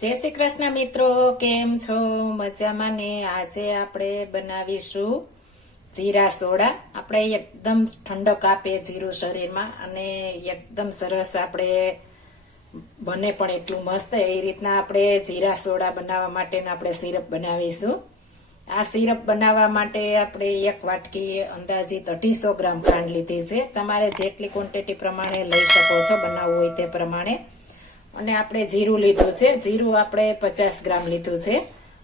જય શ્રી કૃષ્ણ મિત્રો, કેમ છો? મજામાં ને? આજે આપણે બનાવીશું જીરા સોડા. આપણે એકદમ ઠંડક આપે જીરું શરીરમાં અને એકદમ સરસ આપણે બને પણ એટલું મસ્ત. એ રીતના આપણે જીરા સોડા બનાવવા માટેનો આપણે સિરપ બનાવીશું. આ સિરપ બનાવવા માટે આપણે એક વાટકી અંદાજિત અઢીસો ગ્રામ ખાંડ લીધી છે. તમારે જેટલી ક્વોન્ટિટી પ્રમાણે લઈ શકો છો, બનાવવું હોય તે પ્રમાણે. અને આપણે જીરું લીધું છે. જીરું આપણે પચાસ ગ્રામ લીધું છે.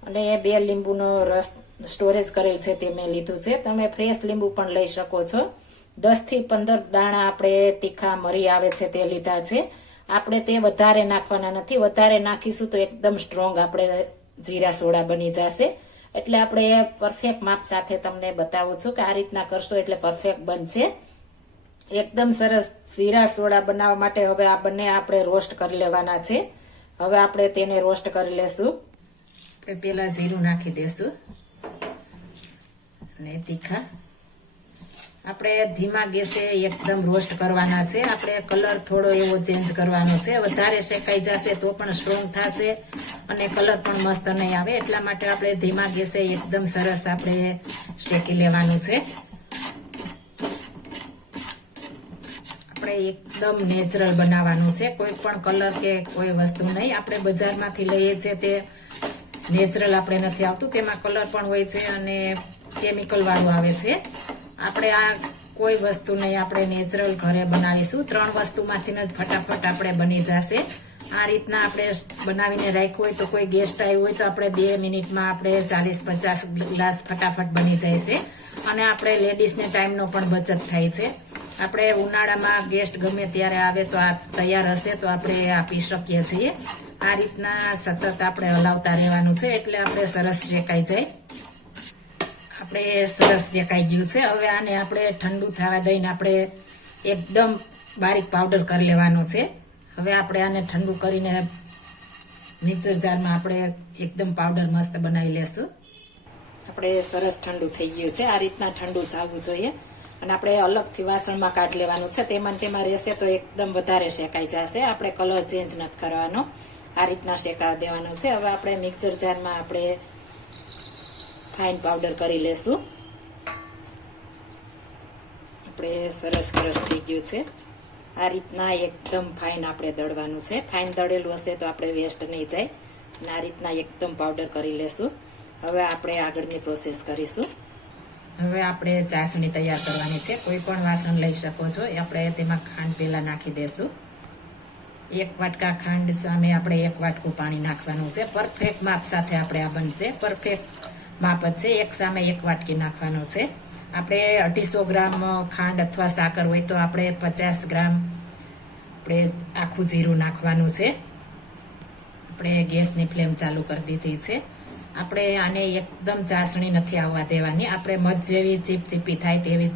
અને બે લીંબુનો રસ સ્ટોરેજ કરેલ છે તે મેં લીધું છે. તમે ફ્રેશ લીંબુ પણ લઈ શકો છો. દસથી પંદર દાણા આપણે તીખા મરી આવે છે તે લીધા છે. આપણે તે વધારે નાખવાના નથી. વધારે નાખીશું તો એકદમ સ્ટ્રોંગ આપણે જીરા સોડા બની જશે. એટલે આપણે પરફેક્ટ માપ સાથે તમને બતાવું છું કે આ રીતના કરશો એટલે પરફેક્ટ બનશે. એકદમ સરસ જીરા સોડા બનાવવા માટે હવે આ બંને આપણે રોસ્ટ કરી લેવાના છે. હવે આપણે તેને રોસ્ટ કરી લેશું. પેલા જીરું નાખી દેશું. અને તીખા. આપણે ધીમા ગેસે એકદમ રોસ્ટ કરવાના છે. આપણે કલર થોડો એવો ચેન્જ કરવાનો છે. વધારે શેકાઈ જશે તો પણ સ્ટ્રોંગ થશે અને કલર પણ મસ્ત નહીં આવે. એટલા માટે આપણે ધીમા ગેસે એકદમ સરસ આપણે શેકી લેવાનું છે. એકદમ નેચરલ બનાવવાનું છે. કોઈ પણ કલર કે કોઈ વસ્તુ નહીં. આપણે બજારમાંથી લઈએ છીએ તે નેચરલ આપણે નથી આવતું. તેમાં કલર પણ હોય છે અને કેમિકલવાળું આવે છે. આપણે આ કોઈ વસ્તુ નહીં આપણે નેચરલ ઘરે બનાવીશું. ત્રણ વસ્તુમાંથી જ ફટાફટ આપણે બની જશે. આ રીતના આપણે બનાવીને રાખ્યું હોય તો કોઈ ગેસ્ટ આવ્યું હોય તો આપણે બે મિનિટમાં આપણે ચાલીસ પચાસ ગ્લાસ ફટાફટ બની જાય છે. અને આપણે લેડીઝને ટાઈમનો પણ બચત થાય છે. આપણે ઉનાળામાં ગેસ્ટ ગમે ત્યારે આવે તો આ તૈયાર હશે તો આપણે આપી શકીએ છીએ. આ રીતના સતત આપણે હલાવતા રહેવાનું છે એટલે આપણે સરસ શેકાઈ જાય. આપણે સરસ શેકાઈ ગયું છે. હવે આને આપણે ઠંડુ થવા દઈને આપણે એકદમ બારીક પાવડર કરી લેવાનો છે. હવે આપણે આને ઠંડુ કરીને મિક્સર જારમાં આપણે એકદમ પાવડર મસ્ત બનાવી લેશું. આપણે સરસ ઠંડુ થઈ ગયું છે. આ રીતના ઠંડુ થવું જોઈએ. અને આપણે અલગથી વાસણમાં કાઢ લેવાનું છે. તેમાં તેમાં રહેશે તો એકદમ વધારે શેકાઈ જશે. આપણે કલર ચેન્જ નથી કરવાનો. આ રીતના શેકાવા દેવાનો છે. હવે આપણે મિક્સર જારમાં આપણે ફાઇન પાવડર કરી લેશું. આપણે સરસ સરસ થઈ ગયું છે. આ રીતના એકદમ ફાઇન આપણે દળવાનું છે. ફાઇન દળેલું હશે તો આપણે વેસ્ટ નહીં જાય. અને આ રીતના એકદમ પાવડર કરી લેશું. હવે આપણે આગળની પ્રોસેસ કરીશું. હવે આપણે ચાસણી તૈયાર કરવાની છે. કોઈ પણ વાસણ લઈ શકો છો. આપણે તેમાં ખાંડ પહેલાં નાખી દેશું. એક વાટકા ખાંડ સામે આપણે એક વાટકું પાણી નાખવાનું છે. પરફેક્ટ માપ સાથે આપણે આ બનશે. પરફેક્ટ માપ જ છે. એક સામે એક વાટકી નાખવાનું છે. આપણે અઢીસો ગ્રામ ખાંડ અથવા સાકર હોય તો આપણે પચાસ ગ્રામ આપણે આખું જીરું નાખવાનું છે. આપણે ગેસની ફ્લેમ ચાલુ કરી દીધી છે. આપણે આને એકદમ ચાસણી નથી આવવા દેવાની. આપણે મધ જેવી ચીપચીપી થાય તેવી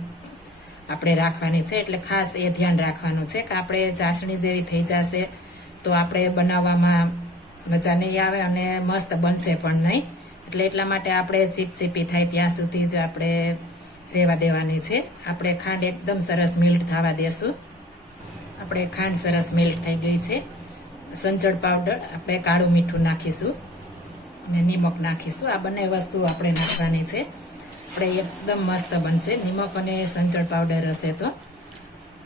આપણે રાખવાની છે. એટલે ખાસ એ ધ્યાન રાખવાનું છે કે આપણે ચાસણી જેવી થઈ જશે તો આપણે બનાવવામાં મજા નહીં આવે અને મસ્ત બનશે પણ નહીં. એટલે એટલા માટે આપણે ચીપચીપી થાય ત્યાં સુધી જ આપણે રહેવા દેવાની છે. આપણે ખાંડ એકદમ સરસ મિલ્ટ થવા દેશું. આપણે ખાંડ સરસ મિલ્ટ થઈ ગઈ છે. સંચળ પાવડર આપણે કાળું મીઠું નાખીશું. અને નિમક નાખીશું. આ બંને વસ્તુ આપણે નાખવાની છે. આપણે એકદમ મસ્ત બનશે. નિમક અને સંચળ પાવડર હશે તો.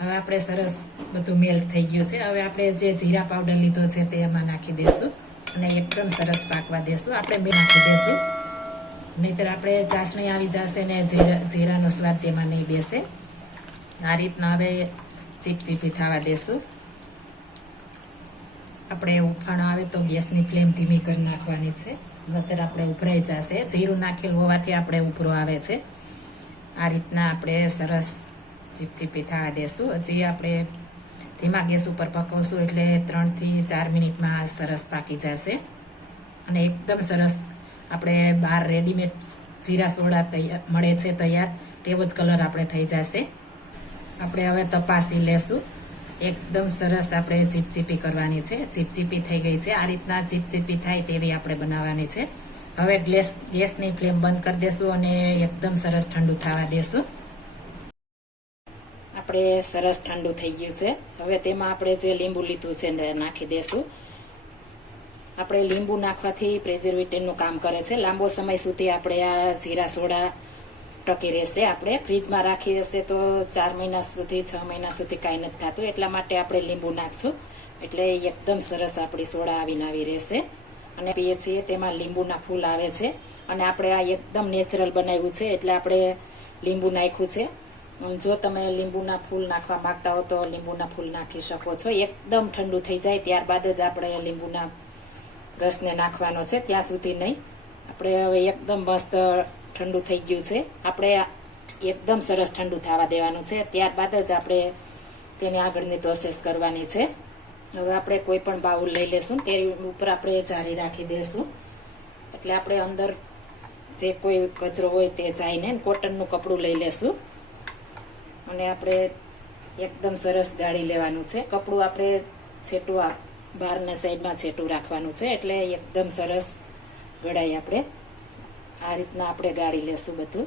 હવે આપણે સરસ બધું મેલ્ટ થઈ ગયું છે. હવે આપણે જે જીરા પાવડર લીધો છે તે એમાં નાખી દઈશું અને એકદમ સરસ પાકવા દેશું. આપણે બે નાખી દઈશું નહીતર આપણે ચાસણી આવી જશે ને જીરા, જીરાનો સ્વાદ તેમાં નહીં બેસે. આ રીતના હવે ચીપચીપી થવા દેશું. આપણે ઉફાણ આવે તો ગેસની ફ્લેમ ધીમી કરી નાખવાની છે. નતર આપણે ઉભરાઈ જશે. જીરું નાખેલ હોવાથી આપણે ઉભરો આવે છે. આ રીતના આપણે સરસ ચીપચીપી થવા દેશું. હજી આપણે ધીમા ગેસ ઉપર પકવશું એટલે ત્રણથી ચાર મિનિટમાં સરસ પાકી જશે. અને એકદમ સરસ આપણે બહાર રેડીમેડ જીરા સોડા તૈયાર મળે છે તૈયાર, તેવો જ કલર આપણે થઈ જશે. આપણે હવે તપાસી લેશું. એકદમ સરસ આપણે ચીપચીપી કરવાની છે. ચીપચીપી થઈ ગઈ છે. આ રીતના ચીપચીપી થાય તેવી આપણે બનાવવાની છે. હવે ગેસ ગેસની ફ્લેમ બંધ કરી દેશું અને એકદમ સરસ ઠંડુ થવા દેશું. આપણે સરસ ઠંડુ થઈ ગયું છે. હવે તેમાં આપણે જે લીંબુ લીધું છે નાખી દેશું. આપણે લીંબુ નાખવાથી પ્રેઝર્વેટિવનું કામ કરે છે. લાંબો સમય સુધી આપણે આ જીરા સોડા ટકી રહેશે આપણે. ફ્રીજમાં રાખી હશે તો ચાર મહિના સુધી, છ મહિના સુધી કાંઈ નથી થતું. એટલા માટે આપણે લીંબુ નાખશું. એટલે એકદમ સરસ આપણી સોડા આવીને આવી રહેશે. અને પીએ છીએ તેમાં લીંબુના ફૂલ આવે છે. અને આપણે આ એકદમ નેચરલ બનાવ્યું છે, એટલે આપણે લીંબુ નાખ્યું છે. જો તમે લીંબુના ફૂલ નાખવા માંગતા હો તો લીંબુના ફૂલ નાખી શકો છો. એકદમ ઠંડુ થઈ જાય, ત્યારબાદ જ આપણે લીંબુના રસને નાખવાનો છે. ત્યાં સુધી નહીં. આપણે હવે એકદમ મસ્ત ઠંડુ થઈ ગયું છે. આપણે એકદમ સરસ ઠંડુ થવા દેવાનું છે. ત્યારબાદ જ આપણે તેની આગળની પ્રોસેસ કરવાની છે. હવે આપણે કોઈ પણ બાઉલ લઈ લેશું. તે ઉપર આપણે જારી રાખી દઈશું એટલે આપણે અંદર જે કોઈ કચરો હોય તે જાઈને કોટનનું કપડું લઈ લેશું. અને આપણે એકદમ સરસ ગાળી લેવાનું છે. કપડું આપણે છેટું બહારના સાઈડમાં છેટું રાખવાનું છે. એટલે એકદમ સરસ ગળાય આપણે. આ રીતના આપણે ગાળી લેશું બધું.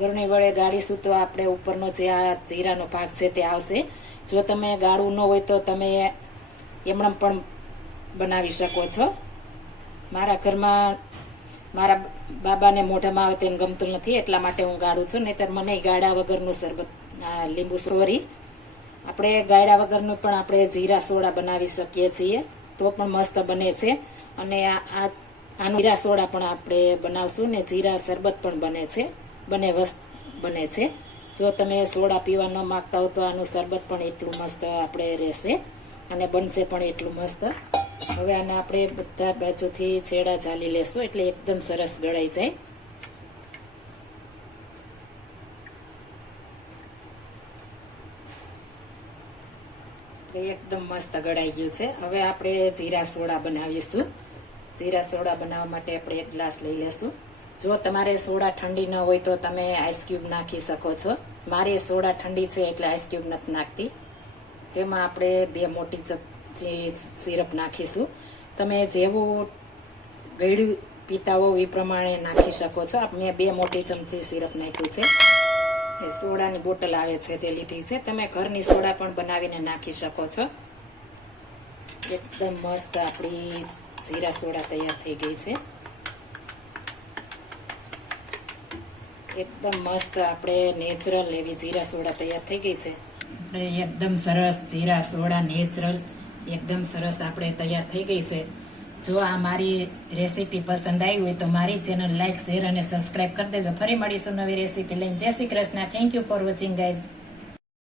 ગરણી વડે ગાળીશું તો આપણે ઉપરનો જે આ જીરાનો ભાગ છે તે આવશે. જો તમે ગાળું ન હોય તો તમે એમણમ પણ બનાવી શકો છો. મારા ઘરમાં મારા બાબાને મોઢામાં આવે તેને ગમતું નથી, એટલા માટે હું ગાળું છું. નહીતર મને ગાળા વગરનું શરબત લીંબુ સોરી. આપણે ગાળા વગરનું પણ આપણે જીરા સોડા બનાવી શકીએ છીએ. તો પણ મસ્ત બને છે. અને આ- આનું જીરા સોડા પણ આપણે બનાવશું ને જીરા શરબત પણ બને છે, બંને વસ્ત બને છે. જો તમે સોડા પીવા ન માગતા હો તો આનું શરબત પણ એટલું મસ્ત આપણે રહેશે અને બનશે પણ એટલું મસ્ત. હવે આને આપણે બધા બાજુથી છેડા ચાલી લેશું એટલે એકદમ સરસ ગળાઈ જાય. એકદમ મસ્ત ગળાઈ ગયું છે. હવે આપણે જીરા સોડા બનાવીશું. જીરા સોડા બનાવવા માટે આપણે એક ગ્લાસ લઈ લેશું. જો તમારે સોડા ઠંડી ન હોય તો તમે આઈસક્યુબ નાખી શકો છો. મારી સોડા ઠંડી છે એટલે આઈસક્યુબ નથી નાખતી. તેમાં આપણે બે મોટી ચમચી સિરપ નાખીશું. તમે જેવું ગળ્યું પીતા હોવ એ પ્રમાણે નાખી શકો છો. મેં બે મોટી ચમચી સિરપ નાખ્યું છે. એ સોડાની બોટલ આવે છે તે લીધી છે. તમે ઘરની સોડા પણ બનાવીને નાખી શકો છો. એકદમ મસ્ત આપણી જીરા સોડા તૈયાર થઈ ગઈ છે. એકદમ મસ્ત આપણે નેચરલ એવી જીરા સોડા તૈયાર થઈ ગઈ છે. આપણે એકદમ સરસ જીરા સોડા નેચરલ, એકદમ સરસ આપણે તૈયાર થઈ ગઈ છે. જો આ મારી રેસીપી પસંદ આવી હોય તો મારી ચેનલ લાઈક, શેર અને સબસ્ક્રાઇબ કરી દેજો. ફરી મળીશું નવી રેસીપી લઈને. જય Shri Krishna. Thank you for watching guys